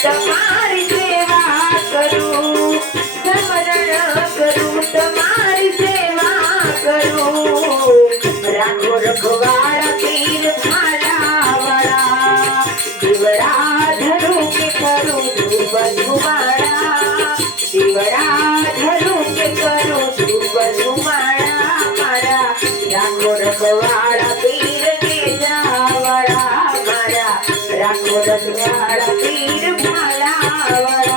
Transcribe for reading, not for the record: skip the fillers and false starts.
તમારી સેવા કરું, સમરણ કરું, તમારી સેવા કરું। રાખો રખવાડા પીર માળાવાળા, દીવડા ધરું કે કરું ધ્રુવ ધુમાડા, દીવડા ધરું કે કરું ધ્રુવ ધુમાડા મારા। રાખો રખવાડા પીર કે જાવાડા મારા, રાખો રખવાડા પીર માળાવાળા।